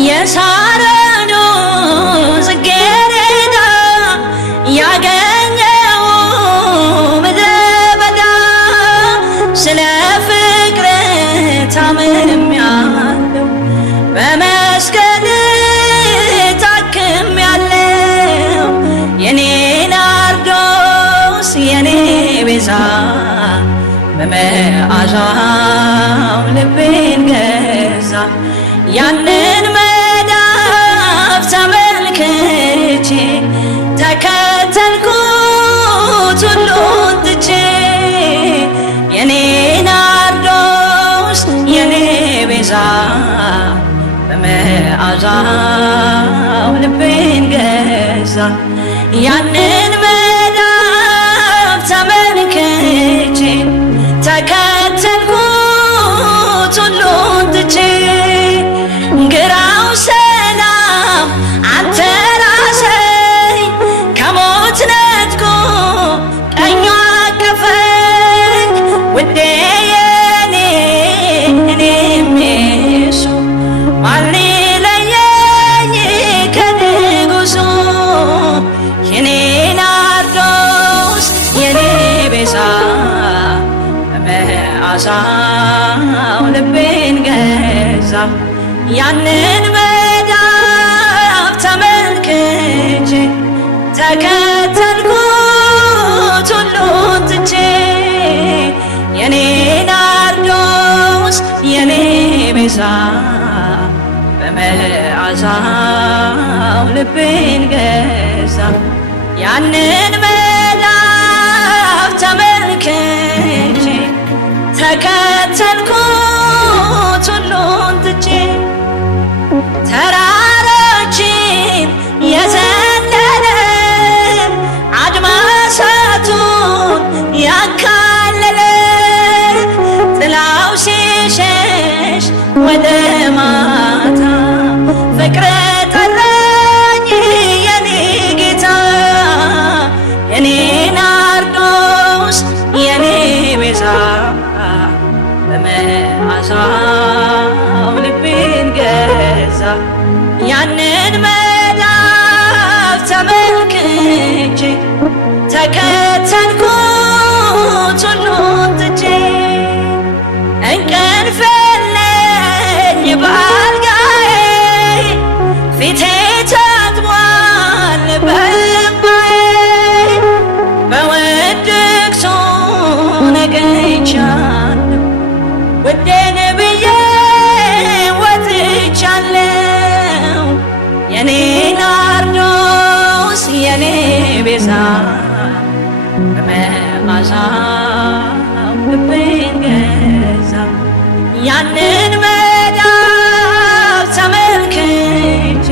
የሳረኑ ጽጌረዳ ያገኘው ምድረ በዳ ስለ ፍቅር ታምሜያለሁ በመስቀል ታክሜያለሁ የኔ ናርዶስ የኔ ቤዛ በመዓዛው ልቤን ገዛ ያንን መዳፍ ተመልክቼ ተከተልኩት ሁሉን ትቼ የኔ ናርዶስ የኔ ቤዛ በመዓዛው ልቤን ገዛ ያንን መዳፍ ተመልክቼ ተከተልኩት ሁሉን ትቼ ግራው ሰላም አንተን አሰኝ ከሞት ነጥቆ ቀኙ አቀፈኝ ውዴ የኔ እኔም የሱ ማን ሊለየኝ ከንጉሱ የኔ ናርዶስ የኔ ቤዛ በመዓዛው ልቤን ገዛ ያንን መዳፍ ተመልክቼ ተከተልኩት ሁሉን ትቼ የኔ ናርዶስ የኔ ቤዛ በመዓዛው ልቤን ገዛ ያንን መዳፍ ተመልክቼ ተከተልኩት ሁሉን ትቼ ተራሮችን የዘለለ አድማሳቱን ያካለለ ጥላው ሲሸሽ ወደ ማታ ፍቅር ጠራኝ የኔ ጌታ የኔ ናርዶስ የኔ ቤዛ በመዓዛው ልቤን ገዛ ያንን መዳፍ ተመልክቼ ተከተልኩት ሁሉን ትቼ እንቅልፍ የለኝ በአልጋዬ ፊቴ ታጥቧል በእንባዬ በውድቅቱ ነግቻለሁ ውዴን ብዬ ወጥቻለሁ የኔ ናርዶስ የኔ ቤዛ በመዓዛው ልቤን ገዛ ያንን መዳፍ ተመልክቼ